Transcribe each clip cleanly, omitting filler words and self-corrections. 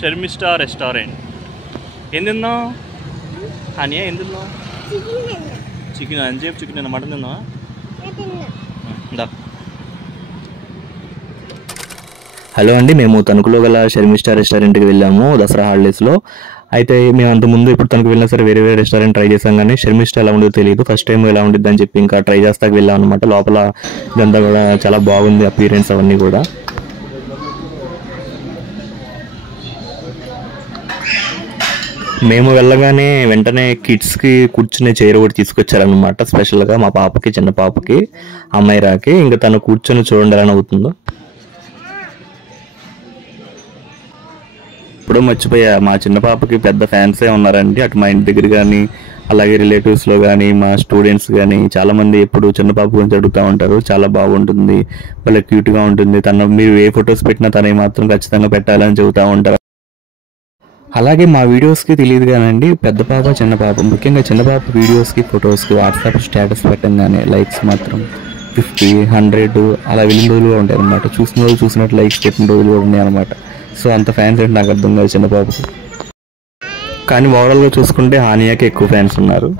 Sharmistha restaurant. ఏం తిన్నావు హానియా? ఏం తిన్నావు? చికెన్. అని చెప్పి చికెన్ తిన్నా. మటన్ తిన్నావా? హలో అండి, మేము తణుకులో గల షర్మిస్టా రెస్టారెంట్కి వెళ్ళాము దసరా హాలిడేస్లో. అయితే మేము అంతకుముందు ఇప్పుడు తనకు వెళ్ళినా సరే వేరే వేరే రెస్టారెంట్ ట్రై చేసాం, కానీ షర్మిస్టా ఎలా ఉండదో తెలియదు. ఫస్ట్ టైం ఎలా ఉండిద్ది అని చెప్పి ఇంకా ట్రై చేస్తాకి వెళ్ళాం అనమాట. లోపల ఇదంతా కూడా చాలా బాగుంది, అపీరెన్స్ అవన్నీ కూడా. మేము వెళ్ళగానే వెంటనే కిడ్స్కి కూర్చునే చైర్ ఒకటి తీసుకొచ్చారనమాట, స్పెషల్గా మా పాపకి, చిన్న పాపకి, అమ్మాయిరాకి. ఇంకా తను కూర్చొని చూడండి ఎలా అవుతుందో. ఇప్పుడు మర్చిపోయా, మా చిన్న పాపకి పెద్ద ఫ్యాన్సే ఉన్నారండి. అటు మా ఇంటి దగ్గర కానీ అలాగే రిలేటివ్స్లో కానీ మా స్టూడెంట్స్ కానీ చాలామంది ఎప్పుడు చిన్న పాప గురించి అడుగుతూ ఉంటారు. చాలా బాగుంటుంది, వాళ్ళకి క్యూట్గా ఉంటుంది. తను మీరు ఏ ఫొటోస్ పెట్టినా తనవి మాత్రం ఖచ్చితంగా పెట్టాలని చెబుతూ ఉంటారు. అలాగే మా వీడియోస్కి తెలియదు కానండి, పెద్ద పాప చిన్న పాప, ముఖ్యంగా చిన్న పాప వీడియోస్కి ఫొటోస్కి వాట్సాప్ స్టేటస్ పెట్టంగానే లైక్స్ మాత్రం 50, 100 అలా వెళ్ళిన రోజులుగా ఉంటాయి అనమాట. చూసిన రోజు చూసినట్టు లైక్స్ పెట్టిన రోజులు కూడా ఉన్నాయి అనమాట. సో అంత ఫ్యాన్స్ ఏంటి నాకు అర్థం కాదు చిన్న పాపకి. కానీ ఓవరాల్గా చూసుకుంటే హానియాకి ఎక్కువ ఫ్యాన్స్ ఉన్నారు.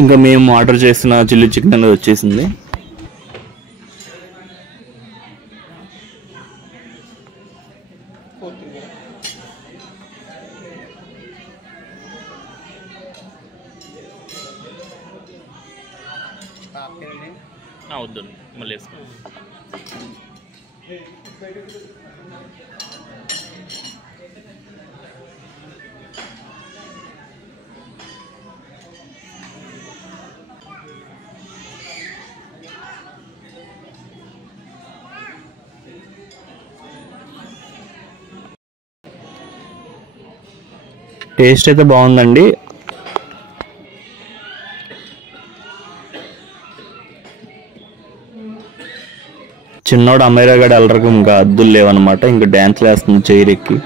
ఇంకా మేము ఆర్డర్ చేసిన చిల్లీ చికెన్ అనేది వచ్చేసింది. వద్దు మళ్ళీ వేసుకో. టేస్ట్ అయితే బాగుందండి. చిన్నోడు అమ్మాయిరాగాడు అల్లరికి ఇంకా అద్దులు లేవన్నమాట. ఇంకా డ్యాన్స్ వేస్తుంది చైర్ ఎక్కి.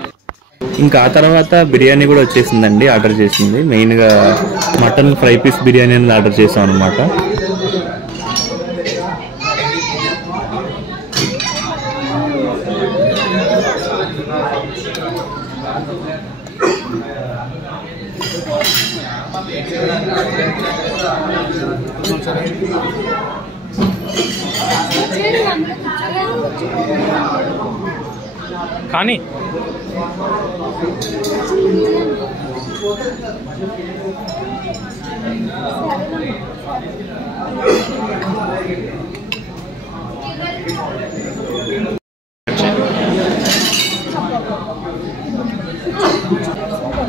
ఇంకా ఆ తర్వాత బిర్యానీ కూడా వచ్చేసిందండి, ఆర్డర్ చేసింది. మెయిన్గా మటన్ ఫ్రై పీస్ బిర్యానీ అనేది ఆర్డర్ చేసాం అనమాట. కానీ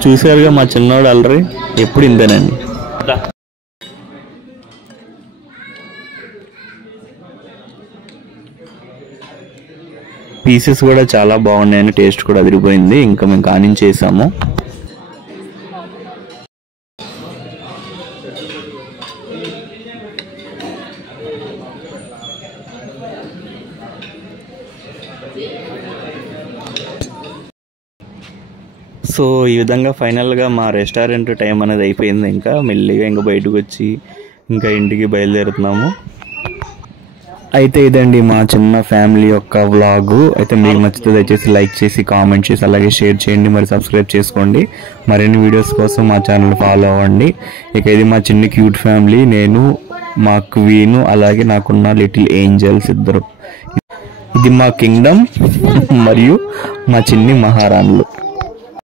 చూసారుగా మా చిన్నోడు అల్లరి ఎప్పుడు ఇంతేనండి. పీసెస్ కూడా చాలా బాగున్నాయని, టేస్ట్ కూడా అదిరిపోయింది. ఇంకా మేము కానించేసాము. సో ఈ విధంగా ఫైనల్గా మా రెస్టారెంట్ టైం అనేది అయిపోయింది. ఇంకా మెల్లిగా ఇంకా బయటకు వచ్చి ఇంకా ఇంటికి బయలుదేరుతున్నాము. అయితే ఇదండి మా చిన్న ఫ్యామిలీ యొక్క వ్లాగు. అయితే మీకు నచ్చితే దయచేసి లైక్ చేసి, కామెంట్ చేసి, అలాగే షేర్ చేయండి. మరి సబ్స్క్రైబ్ చేసుకోండి. మరిన్ని వీడియోస్ కోసం మా ఛానల్ ఫాలో అవ్వండి. ఇక ఇది మా చిన్న క్యూట్ ఫ్యామిలీ, నేను, మా క్వీను, అలాగే నాకున్న లిటిల్ ఏంజల్స్ ఇద్దరు. ఇది మా కింగ్డమ్ మరియు మా చిన్ని మహారాణులు.